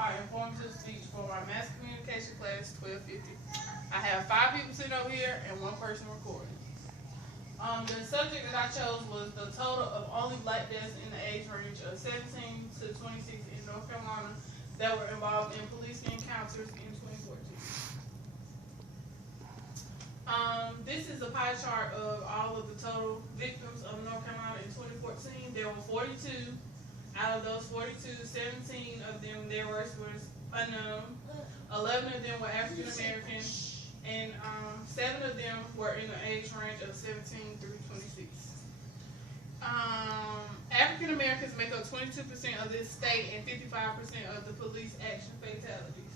my informative speech for my mass communication class 1250. I have 5 people sitting over here and 1 person recording. The subject that I chose was the total of only black deaths in the age range of 17 to 26 in North Carolina that were involved in police encounters in 2014. This is a pie chart of all of the total victims of North Carolina in 2014. There were 42. Out of those 42, 17 of them, their race was unknown. 11 of them were African American, and 7 of them were in the age range of 17 through 26. African Americans make up 22% of this state and 55% of the police action fatalities.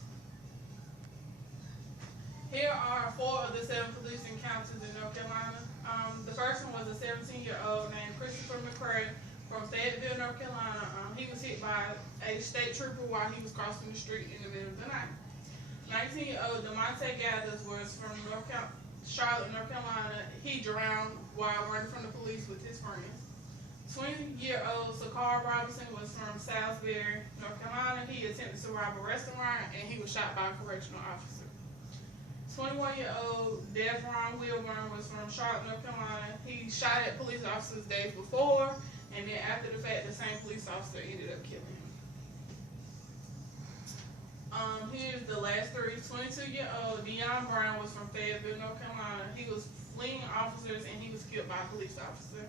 Here are 4 of the 7 police encounters in North Carolina. The first one was a 17-year-old named Christopher McCray from Fayetteville, North Carolina. He was hit by a state trooper while he was crossing the street in the middle of the night. 19-year-old Demonte Gathers was from Charlotte, North Carolina. He drowned while running from the police with his friends. 20-year-old Sakar Robinson was from Salisbury, North Carolina. He attempted to rob a restaurant and he was shot by a correctional officer. 21-year-old Devron Wilburn was from Charlotte, North Carolina. He shot at police officers days before, and then after the fact, the same police officer ended up killing him. Here's the last 3. 22-year-old Deion Brown was from Fayetteville, North Carolina. He was fleeing officers and he was killed by a police officer.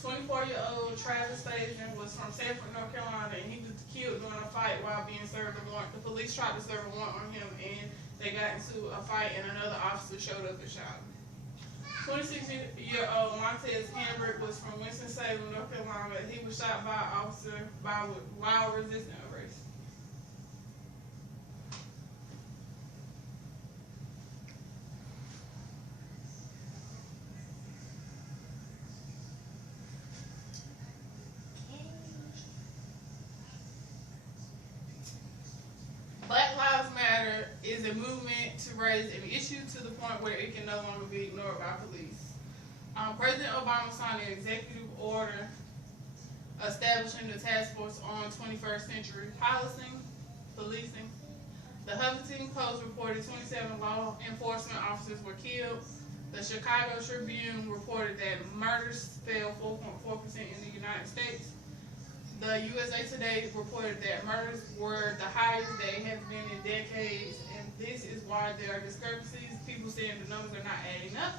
24-year-old Travis Stajan was from Sanford, North Carolina, and he was killed during a fight while being served a warrant. The police tried to serve a warrant on him, and they got into a fight, and another officer showed up and shot him. 26-year-old Montez Hambrick was from Winston-Salem, North Carolina. He was shot by an officer while resisting arrest. Black Lives Matter is a movement to raise an issue to the point where it can no longer be ignored by police. President Obama signed an executive order establishing the Task Force on 21st Century Policing. The Huffington Post reported 27 law enforcement officers were killed. The Chicago Tribune reported that murders fell 4.4% in the United States. The USA Today reported that murders were the highest they have been in decades, and this is why there are discrepancies. People saying the numbers are not adding up.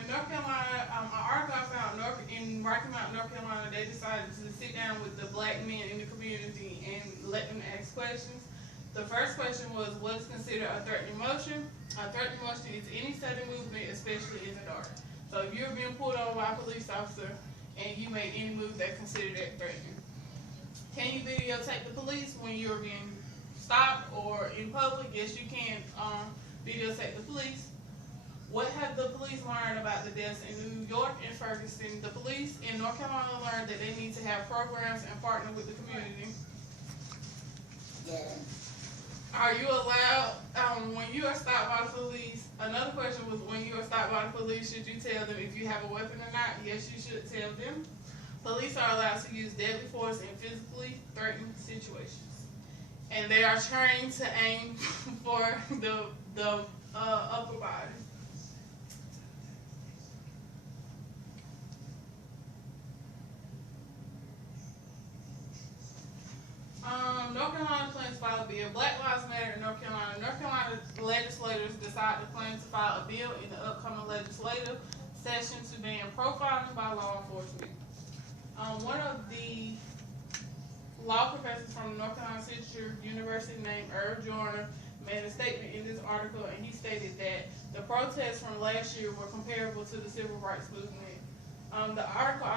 In North Carolina, an article I found in Rocky Mount, North Carolina, they decided to sit down with the black men in the community and let them ask questions. The first question was, what is considered a threatening motion? A threatening motion is any sudden movement, especially in the dark. So if you're being pulled over by a police officer and you make any move that's considered that threatening. Can you videotape the police when you're being stopped or in public? Yes, you can videotape the police. What have the police learned about the deaths in New York and Ferguson? The police in North Carolina learned that they need to have programs and partner with the community. Yeah. Are you allowed, when you are stopped by the police, another question was, when you are stopped by the police, should you tell them if you have a weapon or not? Yes, you should tell them. Police are allowed to use deadly force in physically threatening situations. And they are trained to aim for the upper body. North Carolina plans to file a bill. Black Lives Matter in North Carolina. North Carolina legislators decided to plan to file a bill in the upcoming legislative session to ban profiling by law enforcement. One of the law professors from North Carolina Central University named Irv Joyner made a statement in this article, and he stated that the protests from last year were comparable to the civil rights movement. The article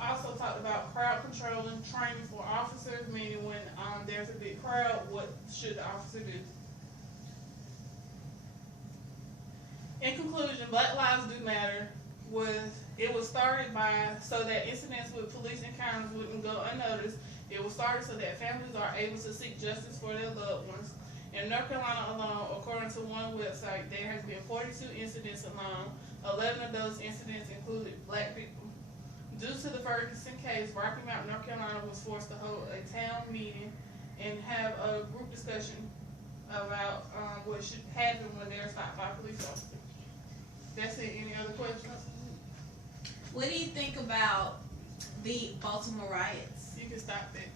also talked about crowd control and training for officers, meaning when there's a big crowd, what should the officer do? In conclusion, Black Lives Do Matter was started by so that incidents with police encounters wouldn't go unnoticed, It was started so that families are able to seek justice for their loved ones. In North Carolina alone, according to one website, there has been 42 incidents alone. 11 of those incidents included black people. Due to the Ferguson case, Rocky Mount, North Carolina was forced to hold a town meeting and have a group discussion about what should happen when they're stopped by police officers. That's it. Any other questions? What do you think about the Baltimore riots? You can stop that.